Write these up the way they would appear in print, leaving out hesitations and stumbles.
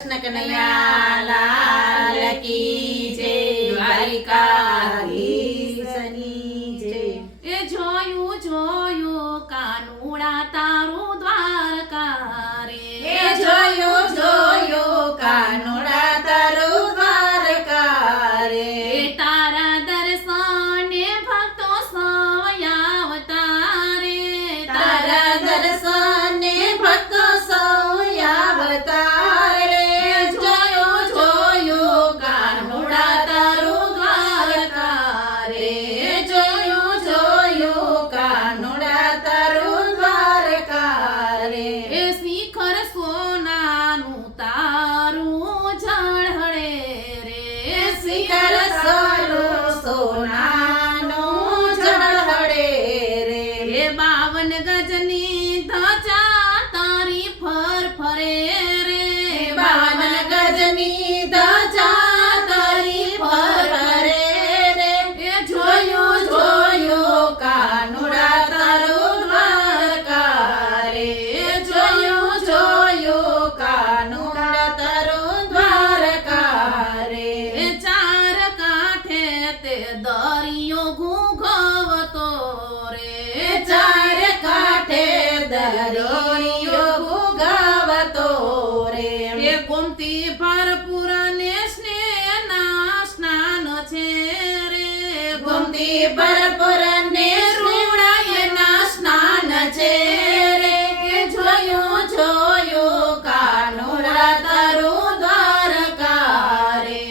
કૃષ્ણ કનૈયા લાલ કી જય, દ્વારિકાધીશની જય। એ જોયું જોયું કાનુડા તારું દ્વારકા રે, એ જોયું જોયું કાનુડા તારું દ્વારકા રે। એ તારા દર્શને ભક્તો સૌ આવતા રે, તારા દર્શને ભક્તો સૌ આવતા રે। જોયું જોયું કાનુડા તારું દ્વારકા રે, જોયું જોયું કાનુડા તારું દ્વારકા રે। એ શિખર સોનાનું તારું ઝળહળે રે, શિખર સોનાનું ઝળહળે રે। એ 52 ગજની ધજા તારી ફરફરે રે, 52 ગજની ધજા તારી ફરફરે રે। એ જોયું જોયું કાનુડા તારું દ્વારકા રે, જોયું જોયું કાનુડા તારું દ્વારકા રે। એ ચાર કાંઠે તે દરિયો ઘૂઘવતો રે, ચાર કાંઠે દરિયો ભૂગવતો રે। એ ગોમતી ભરપૂર ને સ્નેહના સ્નાન છે રે, ગોમતી ભરપૂર ને રૂડાયના સ્નાન છે રે। એ જોયું જોયું કાનુડા તારું દ્વારકા રે,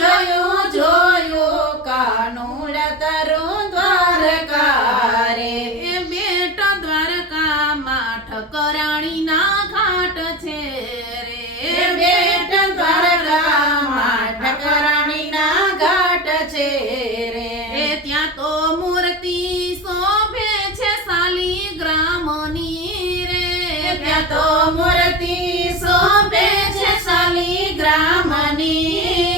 જોયું જોયું કાનુડા તારું દ્વારકા રે। એ બેટ દ્વારકામાં ઠકરાણીના ઘાટ છે રે, એ બેટ દ્વારકામાં ઠકરાણીના ઘાટ છે રે। એ ત્યાં તો મૂર્તિ શોભે છે શાલિગ્રામની રે, ત્યાં તો મૂર્તિ શોભે છે શાલિગ્રામની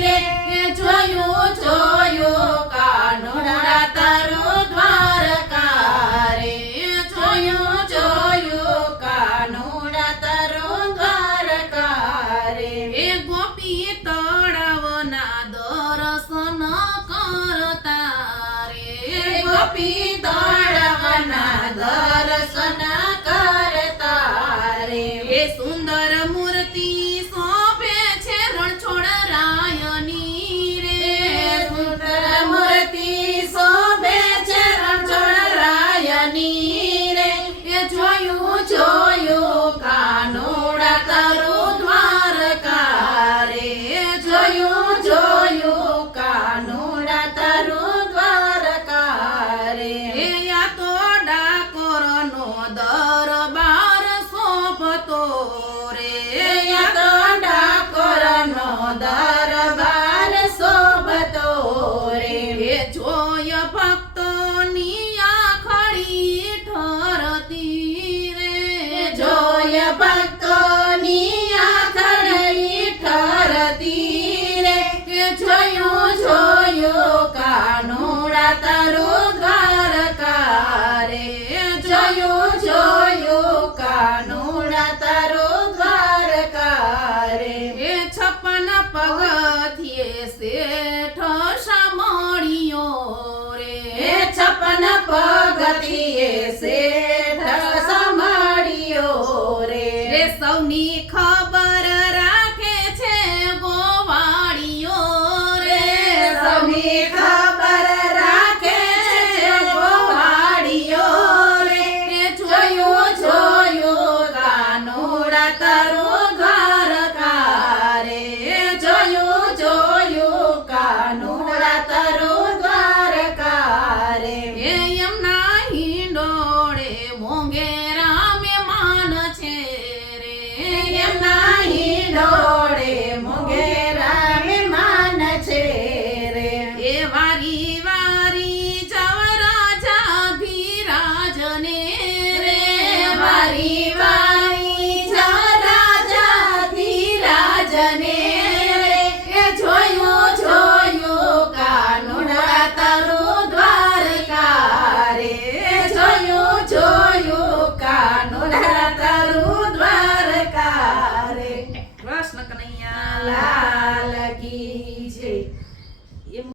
રે। એ જોયું જોયું કાનુડા તારું દ્વારકા રે, જોયું જોયું કાનુડા તારું દ્વારકા રે। એ ગોપી તળાવના દર્શન કરતા રે, ગોપી તળાવના દર્શન કરતા રે। એ સુંદર મૂર્તિ શોભે છે રણછોડરાયની રે, સુંદર મૂર્તિ શોભે છે રણછોડરાયની રે। એ જોયું જોયું કાનુડા તારું દ્વારકા રે, જોયું જોયું કાનુડા તારું દ્વારકા રે। એ યા તો ડાકોરનો દરબાર શોભતો રે, યા તો ડાકોરનો દરબાર શોભતો રે। એ જોય ભક્તોની આંખડી ઠરતી રે, જોય ભક્તોની આંખડી ઠરતી રે। એ જોયું જોયું કાનુડા તારું દ્વારકા રે, જોયું જોયું કાનુડા તારું દ્વારકા રે। એ 56 પગથિયે શેઠ સામળિયો રે, એ 56 પગથિયે શેઠ સામળિયો રે। એ સૌની ખબર રાખે છે ગોવાળિયો રે, સૌની ખબર રાખે છે ગોવાળિયો રે। એ જોયું જોયું કાનુડા તારું દ્વારકા રે, જોયું જોયું કાનુડા તારું દ્વારકા રે। એ એમના હિંડોળે મોંઘેરા મહેમાન છે રે, એમના હિંડોળે મોંઘેરા મહેમાન છે રે। એ વારી વારી જવરાજા ધીરાજને રે, વારી વારી રાજા ધીરાજને રે। એ જોયું જોયું કાનુડા તારું દ્વારકા રે, જોયું જોયું કાનુડા તારું દ્વારકા રે। કૃષ્ણ કનૈયા લાલ